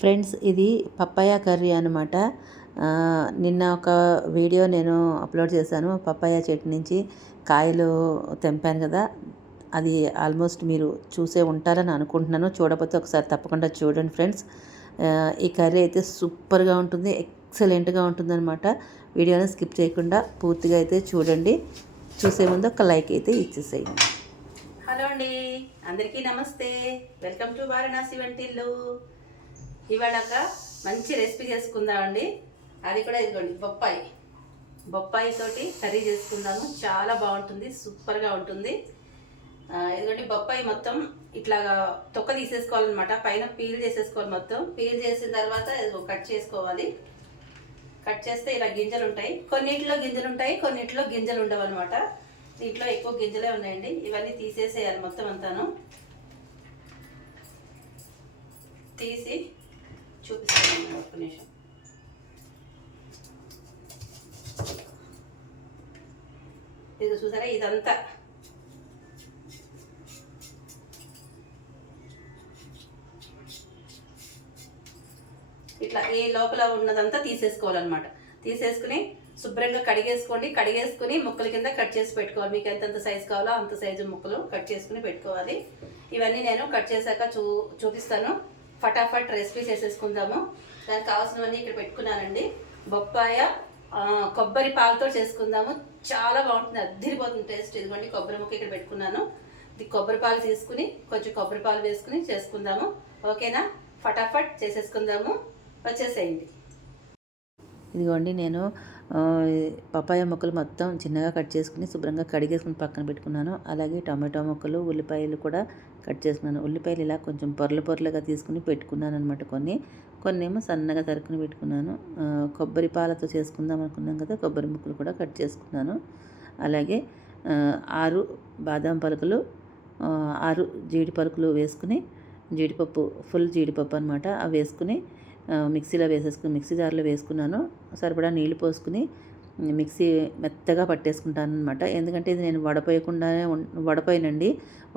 Friends, ఇది papaya curry అనమాట. నిన్న ఒక వీడియో నేను అప్లోడ్ చేశాను. పప్పాయ చెట్టు నుంచి కాయలు తెంపాను కదా, అది ఆల్మోస్ట్ మీరు చూసే ఉంటారని అనుకుంటున్నాను. చూడకపోతే ఒకసారి తప్పకుండా చూడండి ఫ్రెండ్స్. ఈ కర్రీ అయితే సూపర్గా ఉంటుంది, ఎక్సలెంట్గా ఉంటుందన్నమాట. వీడియోని స్కిప్ చేయకుండా పూర్తిగా అయితే చూడండి. చూసే ముందు ఒక లైక్ అయితే ఇచ్చేసేయండి. హలో అండి, అందరికీ నమస్తే. వెల్కమ్ టు వారణాసి వంటిల్లు. ఇవాళ ఒక మంచి రెసిపీ చేసుకుందామండి. అది కూడా ఇదిగోండి, బొప్పాయి తోటి కర్రీ చేసుకుందాము. చాలా బాగుంటుంది, సూపర్గా ఉంటుంది. ఇదిగోండి, బొప్పాయి మొత్తం ఇట్లాగా తొక్క తీసేసుకోవాలన్నమాట. పైన పీల్ చేసేసుకోవాలి. మొత్తం పీల్ చేసిన తర్వాత కట్ చేసుకోవాలి. కట్ చేస్తే ఇలా గింజలు ఉంటాయి. కొన్నిట్లో గింజలు ఉంటాయి, కొన్నిట్లో గింజలు ఉండవు అనమాట. దీంట్లో ఎక్కువ గింజలే ఉన్నాయండి. ఇవన్నీ తీసేసేయాలి మొత్తం అంతాను. తీసి చూపిస్తాను ఒక్క నిమిషం. ఇది చూసారా, ఇదంతా ఇట్లా ఈ లోపల ఉన్నదంతా తీసేసుకోవాలన్నమాట. తీసేసుకుని శుభ్రంగా కడిగేసుకుని ముక్కల కింద కట్ చేసి పెట్టుకోవాలి. మీకు ఎంతెంత సైజు కావాలో అంత సైజు ముక్కలు కట్ చేసుకుని పెట్టుకోవాలి. ఇవన్నీ నేను కట్ చేశాక చూపిస్తాను. ఫటాఫట్ రెసిపీ చేసేసుకుందాము. దానికి కావాల్సినవన్నీ ఇక్కడ పెట్టుకున్నానండి. బొప్పాయ కొబ్బరి పాలతో చేసుకుందాము. చాలా బాగుంటుంది, అద్దిరిపోతుంది టేస్ట్. ఇదిగోండి, కొబ్బరి ముక్క ఇక్కడ పెట్టుకున్నాను. ఇది కొబ్బరి పాలు తీసుకుని కొంచెం కొబ్బరి పాలు వేసుకుని చేసుకుందాము. ఓకేనా? ఫటాఫట్ చేసేసుకుందాము. వచ్చేసేయండి. ఇదిగోండి, నేను పపాయ ముక్కలు మొత్తం చిన్నగా కట్ చేసుకుని శుభ్రంగా కడిగేసుకుని పక్కన పెట్టుకున్నాను. అలాగే టమాటో ముక్కలు, ఉల్లిపాయలు కూడా కట్ చేసుకున్నాను. ఉల్లిపాయలు ఇలా కొంచెం పొరలుగా తీసుకుని పెట్టుకున్నాను అనమాట. కొన్నేమో సన్నగా తరుక్కుని పెట్టుకున్నాను. కొబ్బరి పాలతో చేసుకుందాం అనుకున్నాం కదా, కొబ్బరి ముక్కలు కూడా కట్ చేసుకున్నాను. అలాగే 6 బాదం పలుకులు, 6 జీడి పలుకులు వేసుకుని, జీడిపప్పు ఫుల్ జీడిపప్పు అనమాట, అవి వేసుకుని మిక్సీ జార్లో వేసుకున్నాను. సరిపడా నీళ్లు పోసుకుని మిక్సీ మెత్తగా పట్టేసుకుంటాను అనమాట. ఎందుకంటే ఇది నేను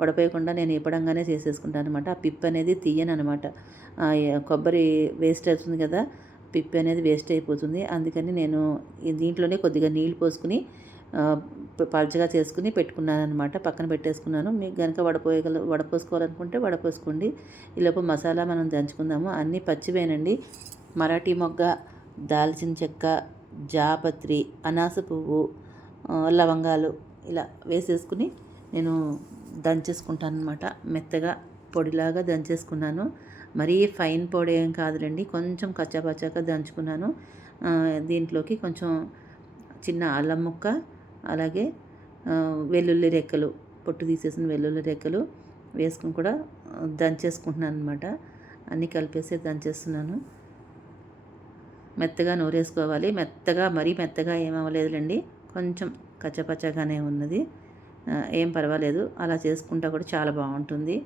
వడపోయకుండా నేను ఇప్పడంగానే చేసేసుకుంటాను అనమాట. ఆ పిప్ అనేది తీయను అనమాట. కొబ్బరి వేస్ట్ అవుతుంది కదా, పిప్ అనేది వేస్ట్ అయిపోతుంది. అందుకని నేను దీంట్లోనే కొద్దిగా నీళ్లు పోసుకుని పల్చగా చేసుకుని పెట్టుకున్నాను అనమాట. పక్కన పెట్టేసుకున్నాను. మీకు కనుక వడపోసుకోవాలనుకుంటే వడపోసుకోండి. ఈలోపు మసాలా మనం దంచుకుందాము. అన్నీ పచ్చివేనండి. మరాఠీ మొగ్గ, దాల్చిన చెక్క, జాపత్రి, అనాస పువ్వు, లవంగాలు ఇలా వేసేసుకుని నేను దంచేసుకుంటాను అనమాట. మెత్తగా పొడిలాగా దంచేసుకున్నాను. మరీ ఫైన్ పొడి ఏం కాదులేండి, కొంచెం కచ్చాపచ్చాగా దంచుకున్నాను. దీంట్లోకి కొంచెం చిన్న అల్లం ముక్క, అలాగే వెల్లుల్లి రెక్కలు, పొట్టు తీసేసిన వెల్లుల్లి రెక్కలు వేసుకుని కూడా దంచేసుకుంటున్నాను అనమాట. అన్నీ కలిపేసి దంచేస్తున్నాను. మెత్తగా నూరేసుకోవాలి. మరీ మెత్తగా ఏమవ్వలేదులేండి, కొంచెం కచ్చపచ్చగానే ఉన్నది. ఏం పర్వాలేదు, అలా చేసుకుంటా కూడా చాలా బాగుంటుంది.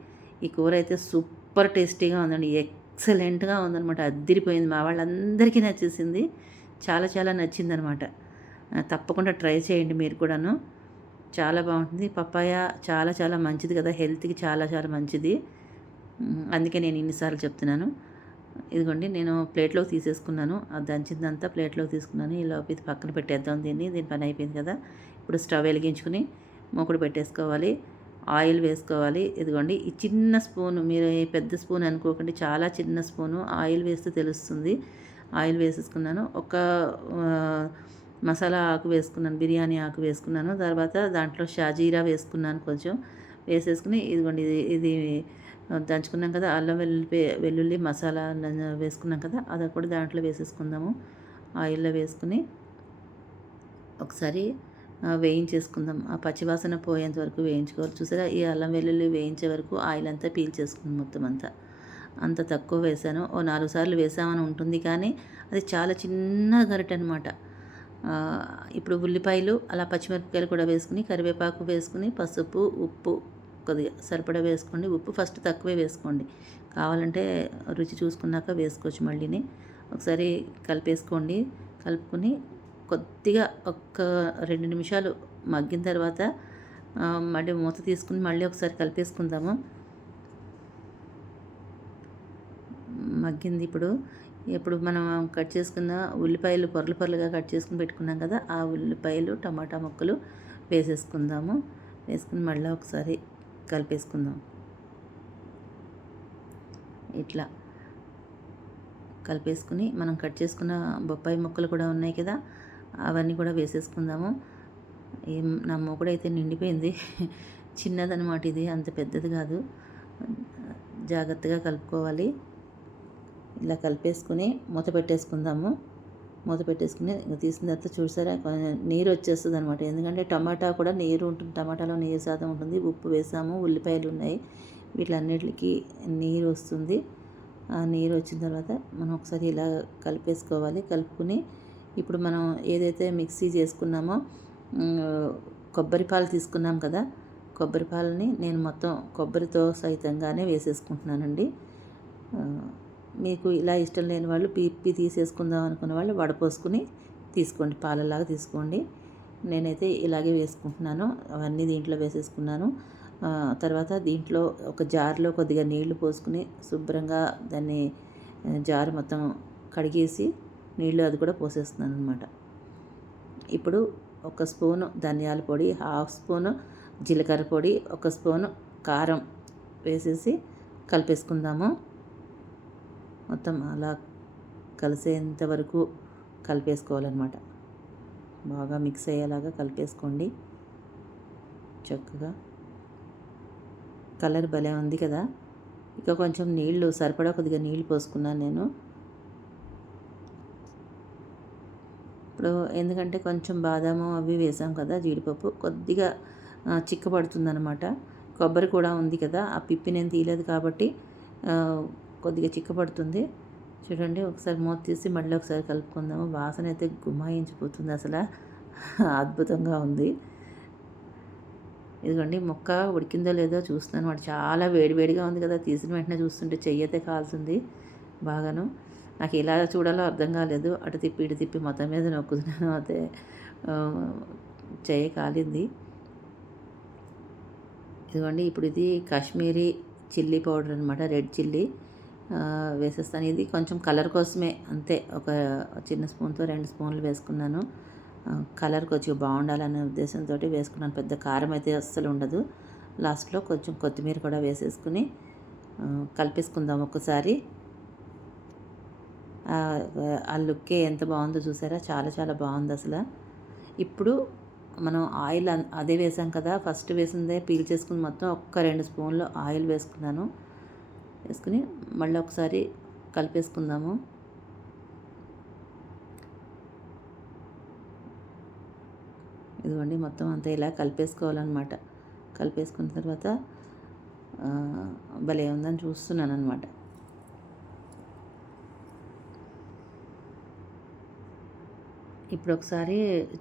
ఈ కూర అయితే సూపర్ టేస్టీగా ఉందండి, ఎక్సలెంట్గా ఉందన్నమాట. అద్దిరిపోయింది. మా వాళ్ళందరికీ నచ్చేసింది, చాలా చాలా నచ్చిందనమాట. తప్పకుండా ట్రై చేయండి మీరు కూడాను. చాలా బాగుంటుంది. పప్పాయ చాలా చాలా మంచిది కదా, హెల్త్కి చాలా చాలా మంచిది. అందుకే నేను ఇన్నిసార్లు చెప్తున్నాను. ఇదిగోండి, నేను ప్లేట్లోకి తీసేసుకున్నాను. అది దంచిందంతా ప్లేట్లోకి తీసుకున్నాను. ఈలోపు ఇది పక్కన పెట్టేద్దాం. దీని పని అయిపోయింది కదా. ఇప్పుడు స్టవ్ వెలిగించుకుని మూకుడు పెట్టేసుకోవాలి. ఆయిల్ వేసుకోవాలి. ఇదిగోండి, ఈ చిన్న స్పూను, మీరు పెద్ద స్పూన్ అనుకోకండి, చాలా చిన్న స్పూను ఆయిల్ వేస్తే తెలుస్తుంది. ఆయిల్ వేసేసుకున్నాను. ఒక మసాలా ఆకు వేసుకున్నాను, బిర్యానీ ఆకు వేసుకున్నాను. తర్వాత దాంట్లో షాజీరా వేసుకున్నాను కొంచెం. వేసేసుకుని ఇదిగోండి, ఇది దంచుకున్నాం కదా, అల్లం వెల్లుల్లి మసాలా వేసుకున్నాం కదా, అది కూడా దాంట్లో వేసేసుకుందాము. ఆయిల్లో వేసుకుని ఒకసారి వేయించేసుకుందాం. ఆ పచ్చివాసన పోయేంత వరకు వేయించుకోవాలి. చూసారా, ఈ అల్లం వెల్లుల్లి వేయించే వరకు ఆయిల్ అంతా పీల్చేసుకుంది మొత్తం అంతా. అంత తక్కువ వేసాను. ఓ 4 సార్లు వేసామని ఉంటుంది, కానీ అది చాలా చిన్న గరిటె అనమాట. ఇప్పుడు ఉల్లిపాయలు, అలా పచ్చిమిరపకాయలు కూడా వేసుకుని, కరివేపాకు వేసుకుని, పసుపు, ఉప్పు కొద్దిగా సరిపడా వేసుకోండి. ఉప్పు ఫస్ట్ తక్కువే వేసుకోండి, కావాలంటే రుచి చూసుకున్నాక వేసుకోవచ్చు. మళ్ళీని ఒకసారి కలిపేసుకోండి. కలుపుకొని కొద్దిగా ఒక్క 2 నిమిషాలు మగ్గిన తర్వాత మళ్ళీ మూత తీసుకుని మళ్ళీ ఒకసారి కలిపేసుకుందాము. మగ్గింది. ఇప్పుడు మనం కట్ చేసుకున్న ఉల్లిపాయలు పొరలు పొరలుగా కట్ చేసుకుని పెట్టుకున్నాం కదా, ఆ ఉల్లిపాయలు టమాటా ముక్కలు వేసేసుకుందాము. వేసుకుని మళ్ళీ ఒకసారి కలిపేసుకుందాం. ఇట్లా కలిపేసుకుని మనం కట్ చేసుకున్న బొప్పాయి ముక్కలు కూడా ఉన్నాయి కదా, అవన్నీ కూడా వేసేసుకుందాము. నా మొగుడు అయితే నిండిపోయింది. చిన్నదనమాట ఇది, అంత పెద్దది కాదు. జాగ్రత్తగా కలుపుకోవాలి. ఇలా కలిపేసుకుని మూత పెట్టేసుకుందాము. మూత పెట్టేసుకుని తీసిన తర్వాత చూసారా నీరు వచ్చేస్తుంది అనమాట. ఎందుకంటే టమాటా కూడా నీరు ఉంటుంది, టమాటాలో నీరు శాతం ఉంటుంది. ఉప్పు వేసాము, ఉల్లిపాయలు ఉన్నాయి, వీటిలన్నిటికి నీరు వస్తుంది. ఆ నీరు వచ్చిన తర్వాత మనం ఒకసారి ఇలా కలిపేసుకోవాలి. కలుపుకుని ఇప్పుడు మనం ఏదైతే మిక్సీ చేసుకున్నామో కొబ్బరి పాలు తీసుకున్నాం కదా, కొబ్బరి పాలని నేను మొత్తం కొబ్బరితో సహితంగానే వేసేసుకుంటున్నానండి. మీకు ఇలా ఇష్టం లేని వాళ్ళు పిప్పి తీసేసుకుందాం అనుకున్న వాళ్ళు వడపోసుకుని తీసుకోండి, పాలలాగా తీసుకోండి. నేనైతే ఇలాగే వేసుకుంటున్నాను. అవన్నీ దీంట్లో వేసేసుకున్నాను. తర్వాత దీంట్లో ఒక జార్లో కొద్దిగా నీళ్లు పోసుకుని శుభ్రంగా దాన్ని జారు మొత్తం కడిగేసి నీళ్ళు అది కూడా పోసేస్తున్నాను అనమాట. ఇప్పుడు 1 స్పూను ధనియాల పొడి, 1/2 స్పూను జీలకర్ర పొడి, 1 స్పూను కారం వేసేసి కలిపేసుకుందాము. మొత్తం అలా కలిసేంత వరకు కలిపేసుకోవాలన్నమాట. బాగా మిక్స్ అయ్యేలాగా కలిపేసుకోండి చక్కగా. కలర్ భలే ఉంది కదా. ఇక కొంచెం నీళ్ళు సరిపడా కొద్దిగా నీళ్ళు పోసుకున్నాను నేను. ఇప్పుడు ఎందుకంటే కొంచెం బాదాము అవి వేసాం కదా, జీడిపప్పు కొద్దిగా చిక్కబడుతుందన్నమాట. కొబ్బరి కూడా ఉంది కదా, ఆ పిప్పి నేను తీయలేదు కాబట్టి కొద్దిగా చిక్కబడుతుంది. చూడండి, ఒకసారి మూత తీసి మళ్ళీ ఒకసారి కలుపుకుందాము. వాసన అయితే గుమాయించిపోతుంది, అసలు అద్భుతంగా ఉంది. ఇదిగోండి, ముక్క ఉడికిందో లేదో చూస్తున్నాను. వాడు చాలా వేడివేడిగా ఉంది కదా, తీసిన వెంటనే చూస్తుంటే చెయ్యి అయితే కాలుతుంది బాగాను. నాకు ఎలా చూడాలో అర్థం కాలేదు. అటు తిప్పి ఇటు తిప్పి మొత్తం మీద నొక్కుతున్నాను, అదే చెయ్యి కాలింది. ఇదిగోండి, ఇప్పుడు ఇది కాశ్మీరీ చిల్లీ పౌడర్ అనమాట, రెడ్ చిల్లీ వేసేస్తాను. ఇది కొంచెం కలర్ కోసమే అంతే. ఒక చిన్న స్పూన్తో 2 స్పూన్లు వేసుకున్నాను. కలర్ కొంచెం బాగుండాలనే ఉద్దేశంతో వేసుకున్నాను. పెద్ద కారం అయితే అస్సలు ఉండదు. లాస్ట్లో కొంచెం కొత్తిమీర కూడా వేసేసుకుని కలిపేసుకుందాం ఒకసారి. ఆ లుక్కే ఎంత బాగుందో చూసారా, చాలా చాలా బాగుంది అసలు. ఇప్పుడు మనం ఆయిల్ అదే వేసాం కదా, ఫస్ట్ వేసిందే పీల్ చేసుకుని మొత్తం 1-2 స్పూన్లు ఆయిల్ వేసుకున్నాను. వేసుకుని మళ్ళీ ఒకసారి కలిపేసుకుందాము. ఇదిగోండి, మొత్తం అంతా ఇలా కలిపేసుకోవాలన్నమాట. కలిపేసుకున్న తర్వాత భలే ఉందని చూస్తున్నాను అనమాట. ఇప్పుడు ఒకసారి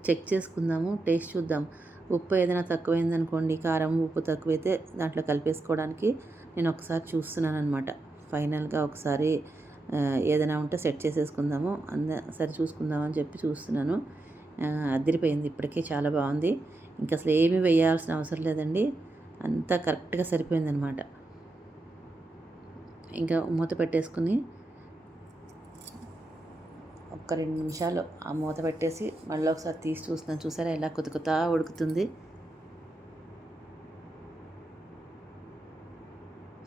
చెక్ చేసుకుందాము, టేస్ట్ చూద్దాం. ఉప్పు ఏదైనా తక్కువైందనుకోండి, కారం ఉప్పు తక్కువైతే దాంట్లో కలిపేసుకోవడానికి నేను ఒకసారి చూస్తున్నాను అనమాట. ఫైనల్గా ఒకసారి ఏదైనా ఉంటే సెట్ చేసేసుకుందాము, సరి చూసుకుందామని చెప్పి చూస్తున్నాను. అదిరిపోయింది, ఇప్పటికే చాలా బాగుంది. ఇంకా అసలు ఏమీ వేయాల్సిన అవసరం లేదండి, అంతా కరెక్ట్గా సరిపోయిందనమాట. ఇంకా మూత పెట్టేసుకుని 1-2 నిమిషాలు ఆ మూత పెట్టేసి మళ్ళీ ఒకసారి తీసి చూస్తున్నాను. చూసారా ఎలా కొత్త ఉడుకుతుంది.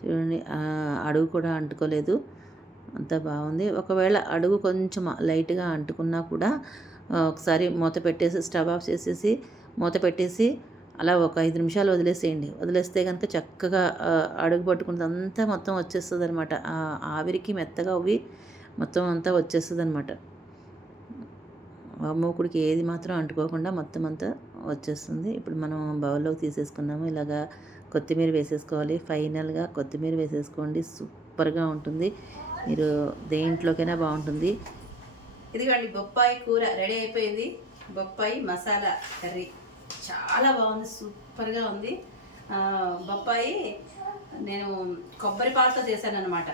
చూడండి, అడుగు కూడా అంటుకోలేదు, అంతా బాగుంది. ఒకవేళ అడుగు కొంచెం లైట్గా అంటుకున్నా కూడా ఒకసారి మూత పెట్టేసి స్టవ్ ఆఫ్ చేసేసి మూత పెట్టేసి అలా ఒక 5 నిమిషాలు వదిలేసేయండి. వదిలేస్తే కనుక చక్కగా అడుగు పట్టుకున్నదంతా మొత్తం వచ్చేస్తుంది అనమాట. ఆవిరికి మెత్తగా అవి మొత్తం అంతా వచ్చేస్తుంది అనమాట. మూకుడికి ఏది మాత్రం అంటుకోకుండా మొత్తం అంతా వచ్చేస్తుంది. ఇప్పుడు మనం బౌల్లోకి తీసేసుకున్నాము. ఇలాగా కొత్తిమీర వేసేసుకోవాలి. ఫైనల్గా కొత్తిమీర వేసేసుకోండి, సూపర్గా ఉంటుంది. మీరు దేంట్లోకైనా బాగుంటుంది. ఇదిగోండి, బొప్పాయి కూర రెడీ అయిపోయింది. బొప్పాయి మసాలా కర్రీ చాలా బాగుంది, సూపర్గా ఉంది. బొప్పాయి నేను కొబ్బరి పాలతో చేశాను అనమాట.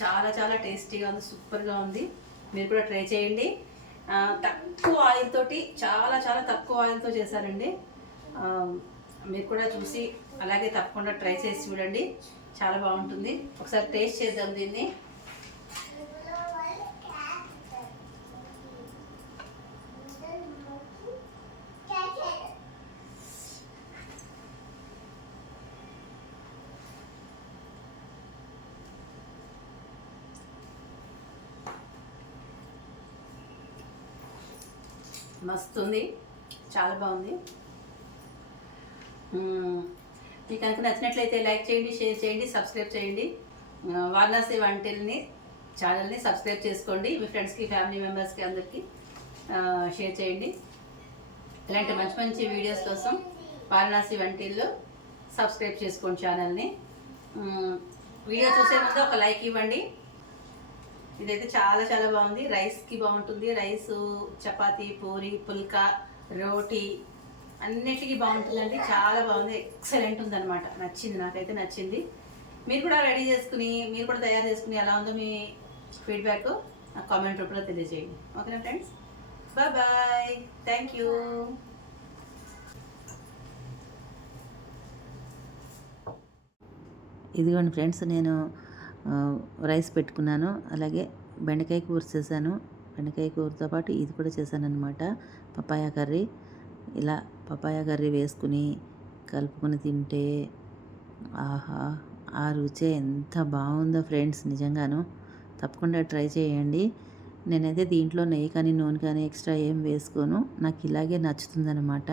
చాలా చాలా టేస్టీగా ఉంది, సూపర్గా ఉంది. మీరు కూడా ట్రై చేయండి. తక్కువ ఆయిల్ తోటి, చాలా చాలా తక్కువ ఆయిల్తో చేశానండి. మీరు కూడా చూసి అలాగే తప్పకుండా ట్రై చేసి చూడండి, చాలా బాగుంటుంది. ఒకసారి టేస్ట్ చేద్దాం దీన్ని. మస్తు ఉంది, చాలా బాగుంది. మీకు కనుక నచ్చినట్లయితే లైక్ చేయండి, షేర్ చేయండి, సబ్స్క్రైబ్ చేయండి. వారణాసి వంటల్ని ఛానల్ని సబ్స్క్రైబ్ చేసుకోండి. మీ ఫ్రెండ్స్కి, ఫ్యామిలీ మెంబర్స్కి అందరికీ షేర్ చేయండి. ఇలాంటి మంచి మంచి వీడియోస్ కోసం వారణాసి వంటిల్లో సబ్స్క్రైబ్ చేసుకోండి ఛానల్ని. వీడియో చూసే ముందు ఒక లైక్ ఇవ్వండి. ఇదైతే చాలా చాలా బాగుంది. రైస్కి బాగుంటుంది. రైసు, చపాతీ, పూరి, పుల్కా, రోటీ అన్నిటికీ బాగుంటుందండి. చాలా బాగుంది, ఎక్సలెంట్ ఉందన్నమాట. నచ్చింది, నాకైతే నచ్చింది. మీరు కూడా రెడీ చేసుకుని, మీరు కూడా తయారు చేసుకుని ఎలా ఉందో మీ ఫీడ్బ్యాక్ నాకు కామెంట్ రూపంలో తెలియజేయండి. ఓకేనా ఫ్రెండ్స్, బాయ్, థ్యాంక్ యూ. ఇదిగోండి ఫ్రెండ్స్, నేను రైస్ పెట్టుకున్నాను, అలాగే బెండకాయ కూర చేశాను. బెండకాయ కూరతో పాటు ఇది కూడా చేశాను అనమాట, పపాయ కర్రీ. ఇలా పపాయ కర్రీ వేసుకుని కలుపుకొని తింటే ఆహా, ఆ రుచే ఎంత బాగుందో ఫ్రెండ్స్, నిజంగాను. తప్పకుండా ట్రై చేయండి. నేనైతే దీంట్లో నెయ్యి కానీ నూనె కానీ ఎక్స్ట్రా ఏం వేసుకోను, నాకు ఇలాగే నచ్చుతుందన్నమాట.